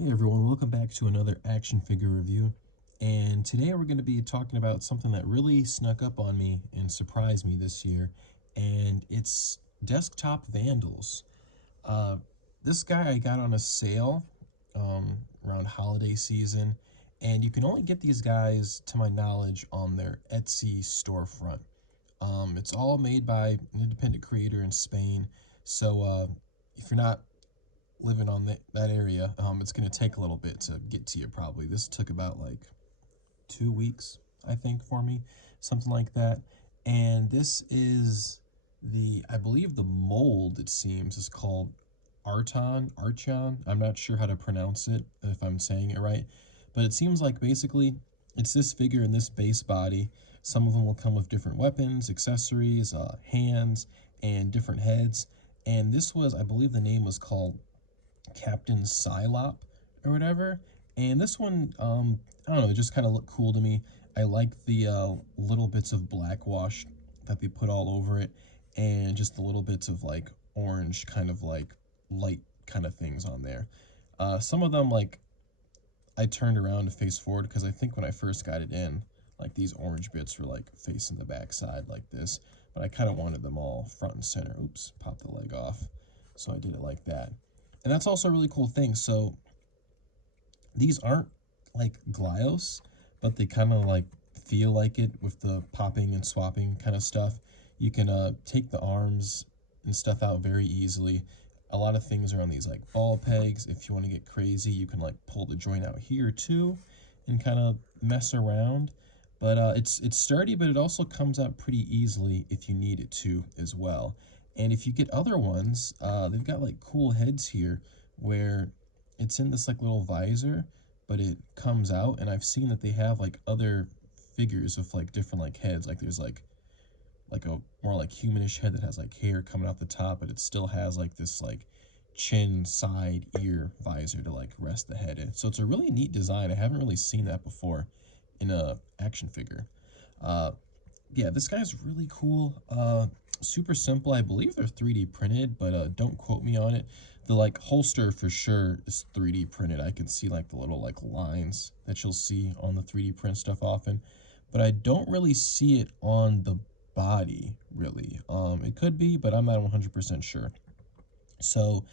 Hey everyone, welcome back to another action figure review. And today we're going to be talking about something that really snuck up on me and surprised me this year, and it's desktop vandals. Uh, this guy I got on a sale around holiday season, and you can only get these guys, to my knowledge, on their Etsy storefront. It's all made by an independent creator in Spain, so if you're not living on that area, it's going to take a little bit to get to you probably. This took about like 2 weeks, I think, for me, something like that. And this is I believe the mold, it seems, is called Archon. I'm not sure how to pronounce it, if I'm saying it right. But it seems like basically it's this figure in this base body. Some of them will come with different weapons, accessories, hands, and different heads. And this was, I believe the name was called Captain Psylop or whatever. And this one, I don't know, it just kind of looked cool to me. I like the little bits of black wash that they put all over it, and just the little bits of like orange, kind of like light kind of things on there. Some of them, like, I turned around to face forward because I think when I first got it in, like these orange bits were like facing the back side like this, but I kind of wanted them all front and center. Oops, popped the leg off. So I did it like that. And that's also a really cool thing. So these aren't like Glyos, but they kind of like feel like it with the popping and swapping kind of stuff. You can take the arms and stuff out very easily. A lot of things are on these like ball pegs. If you want to get crazy, you can like pull the joint out here too and kind of mess around. But it's sturdy, but it also comes out pretty easily if you need it to as well. And if you get other ones, they've got like cool heads here where it's in this like little visor, but it comes out. And I've seen that they have like other figures with like different like heads. Like there's like a more like humanish head that has like hair coming out the top, but it still has like this like chin, side, ear visor to like rest the head in. So it's a really neat design. I haven't really seen that before in a action figure. Uh, yeah, this guy's really cool. Super simple. I believe they're 3D printed, but don't quote me on it. The like holster for sure is 3D printed. I can see like the little like lines that you'll see on the 3D print stuff often, but I don't really see it on the body really. It could be, but I'm not 100% sure. So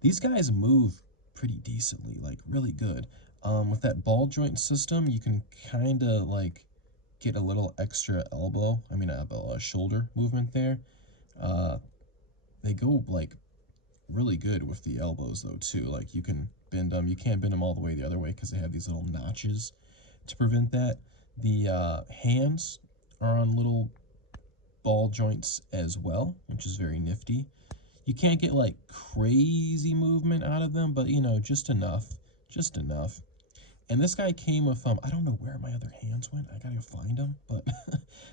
these guys move pretty decently, like really good. With that ball joint system, you can kind of like get a little extra elbow, I mean, shoulder movement there. Uh, they go like really good with the elbows though too. Like you can bend them. You can't bend them all the way the other way because they have these little notches to prevent that. The hands are on little ball joints as well, which is very nifty. You can't get like crazy movement out of them, but you know, just enough, just enough. And this guy came with, I don't know where my other hands went. I gotta go find them. But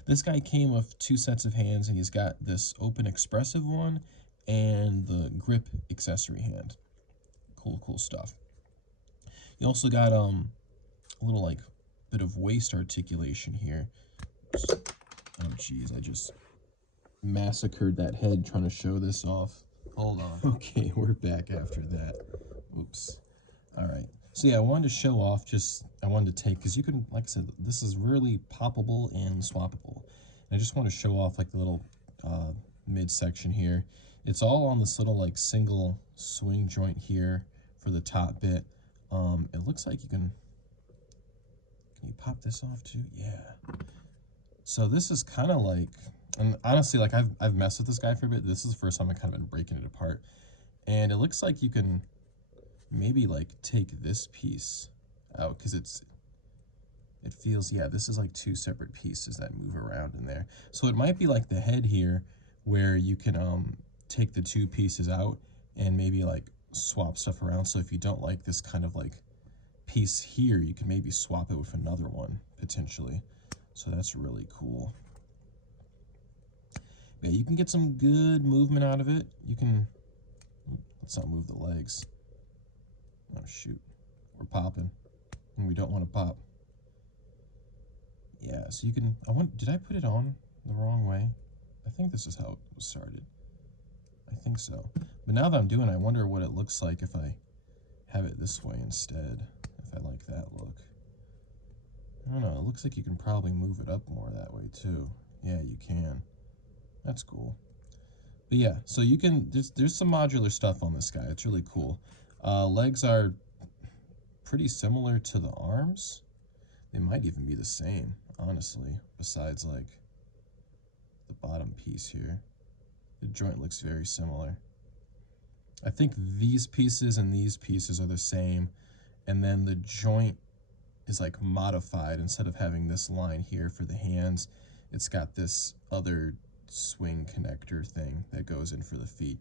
this guy came with two sets of hands, and he's got this open expressive one and the grip accessory hand. Cool, cool stuff. You also got a little like bit of waist articulation here. Oh jeez, I just massacred that head trying to show this off. Hold on. Okay, we're back after that. Oops. All right. So yeah, I wanted to show off, just I wanted to take, because you can, like I said, this is really poppable and swappable. And I just want to show off like the little midsection here. It's all on this little like single swing joint here for the top bit. It looks like can you pop this off too? Yeah. So this is kind of like, and honestly, like I've messed with this guy for a bit. This is the first time I've kind of been breaking it apart. And it looks like you can maybe like take this piece out because it feels, yeah, this is like two separate pieces that move around in there. So it might be like the head here where you can take the two pieces out and maybe like swap stuff around. So if you don't like this kind of like piece here, you can maybe swap it with another one potentially. So that's really cool. Yeah, you can get some good movement out of it. You can, let's not move the legs. Oh shoot, we're popping and we don't want to pop. Yeah, so you can, did I put it on the wrong way? I think this is how it was started. I think so. But now that I'm doing it, I wonder what it looks like if I have it this way instead, if I like that look. I don't know, it looks like you can probably move it up more that way too. Yeah, you can. That's cool. But yeah, so you can, there's some modular stuff on this guy. It's really cool. Legs are pretty similar to the arms. They might even be the same, honestly, besides like the bottom piece here. The joint looks very similar. I think these pieces and these pieces are the same, and then the joint is like modified. Instead of having this line here for the hands, it's got this other swing connector thing that goes in for the feet.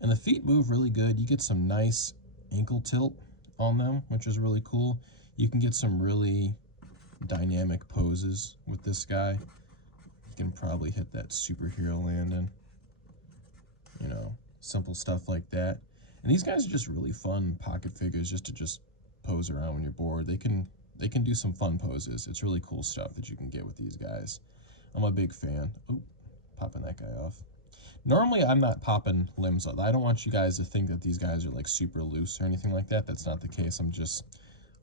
And the feet move really good. You get some nice ankle tilt on them, which is really cool. You can get some really dynamic poses with this guy. You can probably hit that superhero landing, you know, simple stuff like that. And these guys are just really fun pocket figures just to just pose around when you're bored. They can do some fun poses. It's really cool stuff that you can get with these guys. I'm a big fan. Oh, popping that guy off. Normally, I'm not popping limbs off. I don't want you guys to think that these guys are like super loose or anything like that. That's not the case. I'm just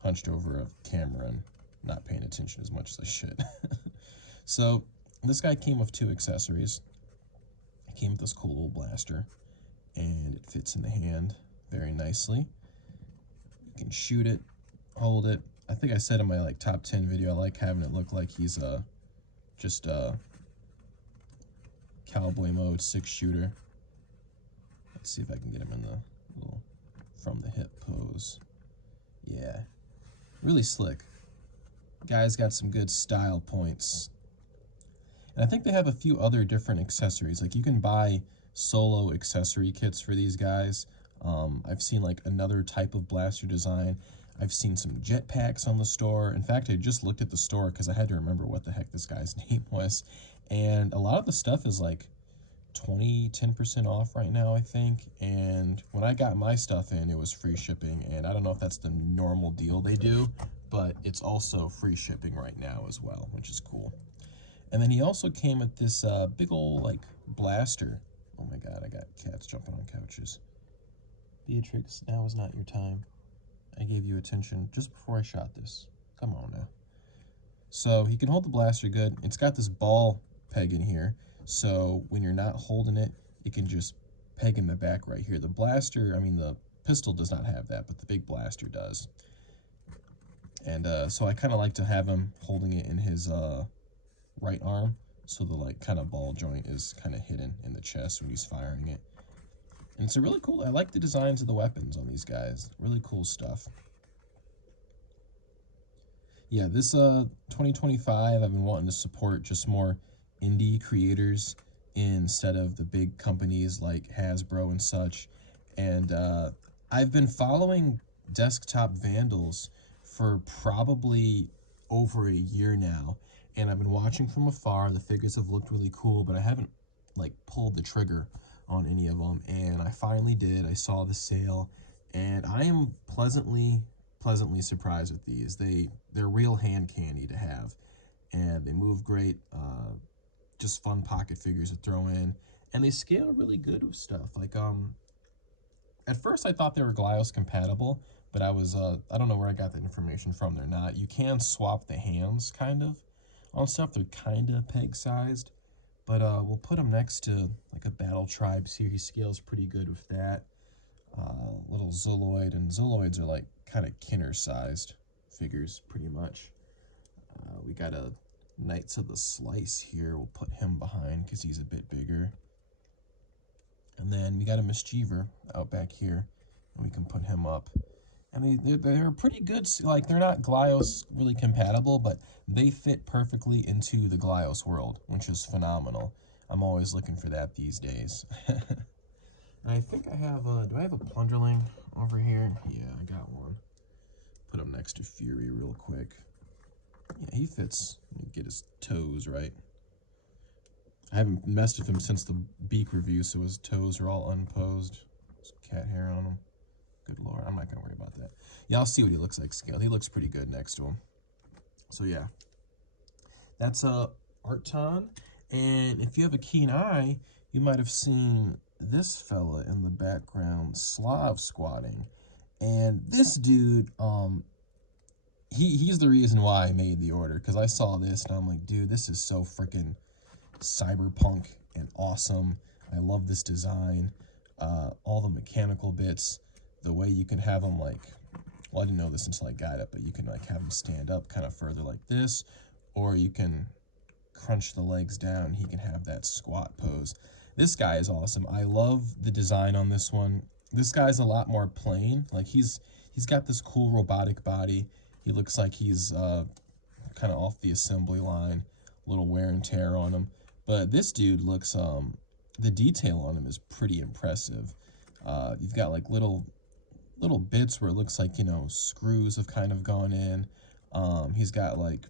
hunched over a camera and not paying attention as much as I should. So this guy came with 2 accessories. It came with this cool little blaster, and it fits in the hand very nicely. You can shoot it, hold it. I think I said in my like top 10 video, I like having it look like he's just a cowboy mode 6-shooter. Let's see if I can get him in the little from the hip pose. Yeah, really slick. Guy's got some good style points. And I think they have a few other different accessories. Like you can buy solo accessory kits for these guys. I've seen like another type of blaster design. I've seen some jetpacks on the store. In fact, I just looked at the store because I had to remember what the heck this guy's name was. And a lot of the stuff is like 10% off right now, I think. And when I got my stuff in, it was free shipping. And I don't know if that's the normal deal they do, but it's also free shipping right now as well, which is cool. And then he also came with this big old like blaster. Oh my god, I got cats jumping on couches. Beatrix, now is not your time. I gave you attention just before I shot this. Come on now. So he can hold the blaster good. It's got this ball peg in here, so when you're not holding it, it can just peg in the back right here. The blaster, I mean the pistol does not have that, but the big blaster does. And so I kind of like to have him holding it in his right arm, so the like kind of ball joint is kind of hidden in the chest when he's firing it. And it's a really cool, I like the designs of the weapons on these guys. Really cool stuff. Yeah, this 2025, I've been wanting to support just more indie creators instead of the big companies like Hasbro and such. And I've been following Desktop Vandals for probably over a year now. And I've been watching from afar. The figures have looked really cool, but I haven't like pulled the trigger on any of them. And I finally did. I saw the sale, and I am pleasantly surprised with these. They're real hand candy to have, and they move great. Just fun pocket figures to throw in, and they scale really good with stuff. Like at first I thought they were Glios compatible, but I don't know where I got that information from. They're not. You can swap the hands kind of on stuff. They're kind of peg sized, but we'll put them next to like a Battle Tribes here. He scales pretty good with that. Little Zoloid, and Zoloids are like kind of Kinner sized figures pretty much. We got a Knights of the Slice here. We'll put him behind because he's a bit bigger. And then we got a Mischiever out back here, and we can put him up. And they're pretty good. Like, they're not Glios really compatible, but they fit perfectly into the Glios world, which is phenomenal. I'm always looking for that these days. And I think I have do I have a Plunderling over here? Yeah, I got one. Put him next to Fury real quick. Yeah, he fits. Let me get his toes right. I haven't messed with him since the beak review, so his toes are all unposed. There's cat hair on him. Good lord, I'm not gonna worry about that. Yeah, I'll see what he looks like scaled. He looks pretty good next to him. So yeah, that's Artron. And if you have a keen eye, you might have seen this fella in the background Slav squatting. And this dude, he's the reason why I made the order, because I saw this and I'm like, dude, this is so freaking cyberpunk and awesome. I love this design. All the mechanical bits, the way you can have them like, well, I didn't know this until I got it, but you can like have them stand up kind of further like this, or you can crunch the legs down. He can have that squat pose. This guy is awesome. I love the design on this one. This guy's a lot more plain. Like he's got this cool robotic body. He looks like he's kind of off the assembly line, a little wear and tear on him. But this dude looks the detail on him is pretty impressive. You've got like little bits where it looks like, you know, screws have kind of gone in. He's got like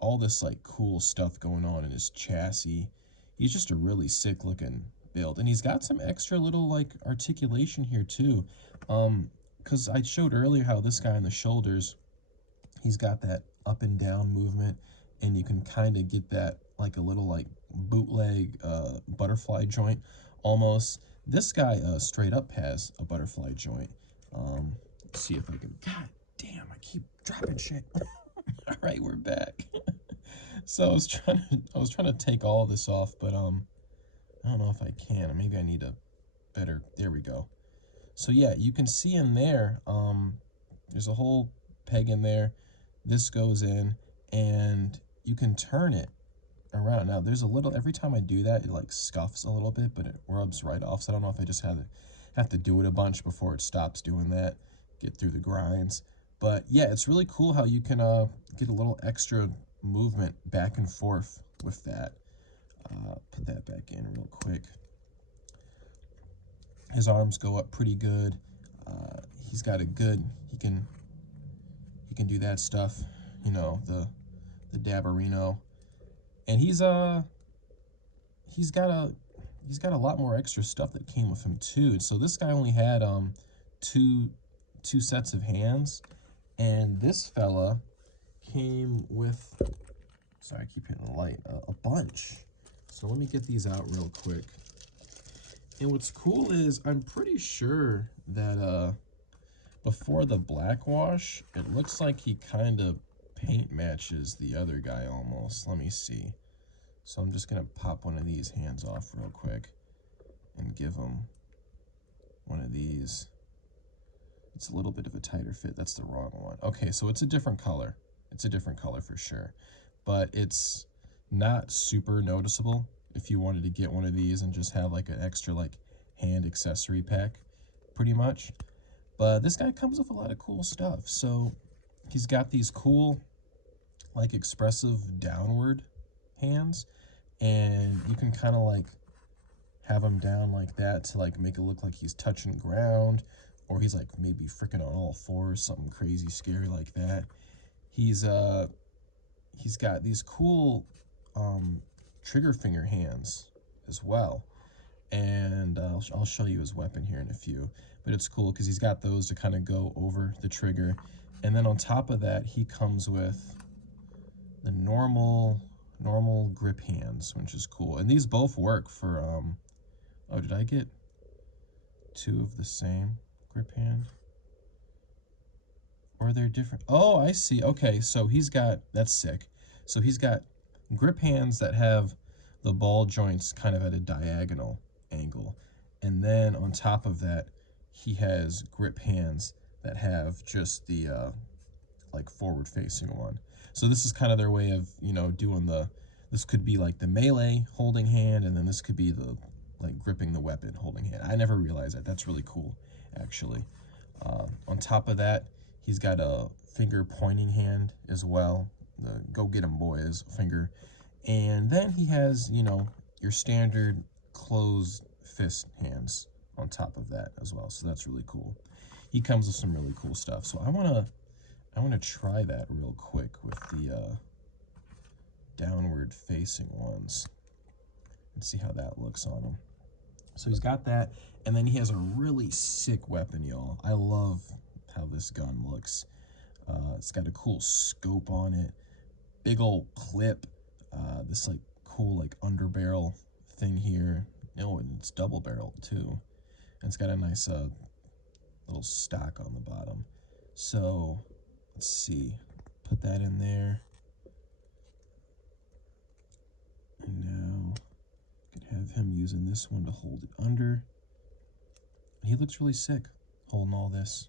all this like cool stuff going on in his chassis. He's just a really sick looking build, and he's got some extra little like articulation here too. Because I showed earlier how this guy on the shoulders, he's got that up and down movement, and you can kind of get that like a little like bootleg butterfly joint almost. This guy straight up has a butterfly joint. Let's see if I can. God damn, I keep dropping shit. All right, we're back. So I was trying to take all this off, but I don't know if I can. Maybe I need a better. There we go. So yeah, you can see in there. There's a whole peg in there. This goes in, and you can turn it around. Now there's a little. Every time I do that, it like scuffs a little bit, but it rubs right off. So I don't know if I just have to do it a bunch before it stops doing that. Get through the grinds. But yeah, it's really cool how you can get a little extra movement back and forth with that. Put that back in real quick. His arms go up pretty good. He's got a good. He can do that stuff. You know, the Dabarino, and he's got a lot more extra stuff that came with him too. So this guy only had two sets of hands, and this fella came with, sorry, I keep hitting the light, a bunch. So let me get these out real quick. And what's cool is I'm pretty sure that before the black wash, it looks like he kind of paint matches the other guy almost. Let me see. So I'm just gonna pop one of these hands off real quick and give him one of these. It's a little bit of a tighter fit. That's the wrong one. Okay, so it's a different color. It's a different color for sure. But it's not super noticeable if you wanted to get one of these and just have like an extra like hand accessory pack, pretty much. But this guy comes with a lot of cool stuff. So he's got these cool like expressive downward hands, and you can kind of like have him down like that to like make it look like he's touching ground, or he's like maybe freaking on all fours, something crazy scary like that. He's got these cool trigger finger hands as well, and I'll show you his weapon here in a few, but it's cool because he's got those to kind of go over the trigger. And then on top of that, he comes with the normal grip hands, which is cool. And these both work for oh, did I get two of the same grip hand? Or they're different? Oh, I see. Okay, so he's got, that's sick. So he's got grip hands that have the ball joints kind of at a diagonal angle. And then on top of that, he has grip hands that have just the like forward facing one. So this is kind of their way of, you know, doing this could be like the melee holding hand, and then this could be the like gripping the weapon holding hand. I never realized that. That's really cool, actually. On top of that, he's got a finger pointing hand as well. The go get 'em boys finger. And then he has, you know, your standard closed fist hands on top of that as well. So that's really cool. He comes with some really cool stuff. So I wanna try that real quick with the downward facing ones and see how that looks on him. So he's got that, and then he has a really sick weapon, y'all. I love how this gun looks. It's got a cool scope on it, big old clip, this like cool like underbarrel thing here. Oh, and it's double barreled too. And it's got a nice little stock on the bottom. So let's see, put that in there. And now I can have him using this one to hold it under. And he looks really sick holding all this.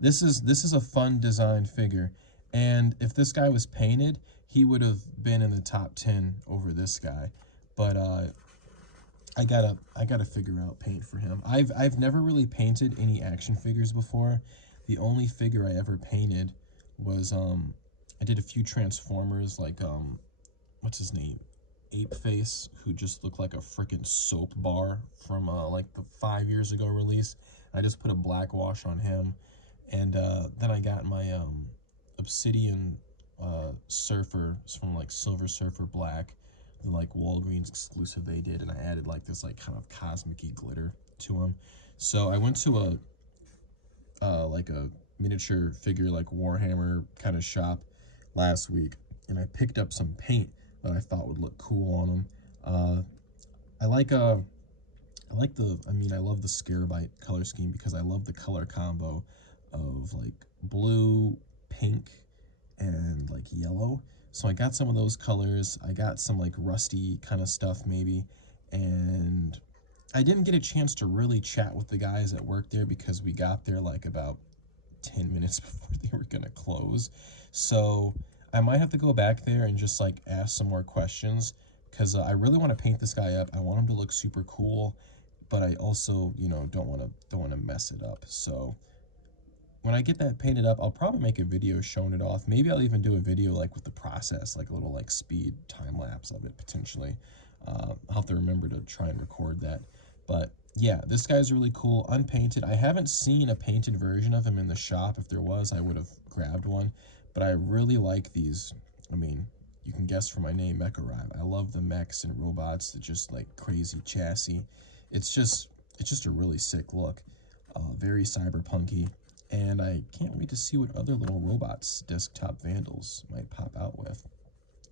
This is a fun design figure. And if this guy was painted, he would have been in the top 10 over this guy. But I gotta figure out paint for him. I've never really painted any action figures before. The only figure I ever painted was I did a few Transformers, like what's his name? Ape Face, who just looked like a freaking soap bar from like the 5 years ago release. I just put a black wash on him, and then I got my Obsidian Surfer from like Silver Surfer Black, the like Walgreens exclusive they did, and I added like this like kind of cosmic-y glitter to him. So I went to a like a miniature figure like Warhammer kind of shop last week, and I picked up some paint that I thought would look cool on them. Uh, I like I love the Scarabite color scheme because I love the color combo of like blue, pink, and like yellow. So I got some of those colors. I got some like rusty kind of stuff maybe, and I didn't get a chance to really chat with the guys that worked there because we got there like about 10 minutes before they were gonna close. So I might have to go back there and just like ask some more questions because I really want to paint this guy up. I want him to look super cool, but I also, don't want to mess it up. So when I get that painted up, I'll probably make a video showing it off. Maybe I'll even do a video like with the process, like a little like speed time lapse of it potentially. I'll have to remember to try and record that. But yeah, this guy's really cool, unpainted. I haven't seen a painted version of him in the shop. If there was, I would have grabbed one. But I really like these. I mean, you can guess from my name, Mecha Rhyme. I love the mechs and robots that just like crazy chassis. It's just a really sick look. Very cyberpunky. And I can't wait to see what other little robots Desktop Vandals might pop out with.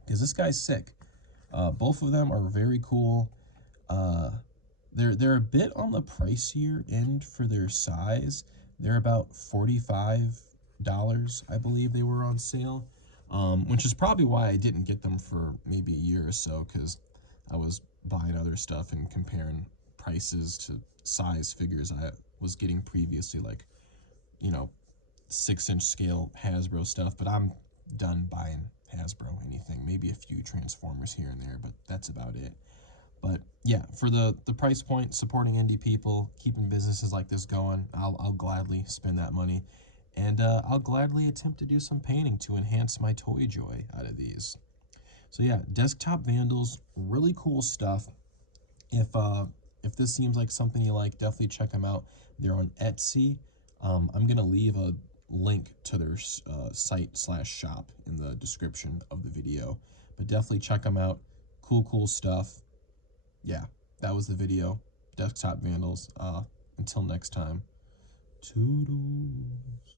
Because this guy's sick. Both of them are very cool. Uh, they're a bit on the pricier end for their size. They're about $45, I believe they were on sale. Which is probably why I didn't get them for maybe a year or so, because I was buying other stuff and comparing prices to size figures I was getting previously, like, you know, 6-inch scale Hasbro stuff, but I'm done buying Hasbro anything. Maybe a few Transformers here and there, but that's about it. But yeah, for the price point, supporting indie people, keeping businesses like this going, I'll gladly spend that money, and I'll gladly attempt to do some painting to enhance my toy joy out of these. So yeah, Desktop Vandals, really cool stuff. If if this seems like something you like, definitely check them out. They're on Etsy. I'm gonna leave a link to their site/shop in the description of the video, but definitely check them out. Cool stuff. Yeah, that was the video. Desktop Vandals. Until next time, toodles.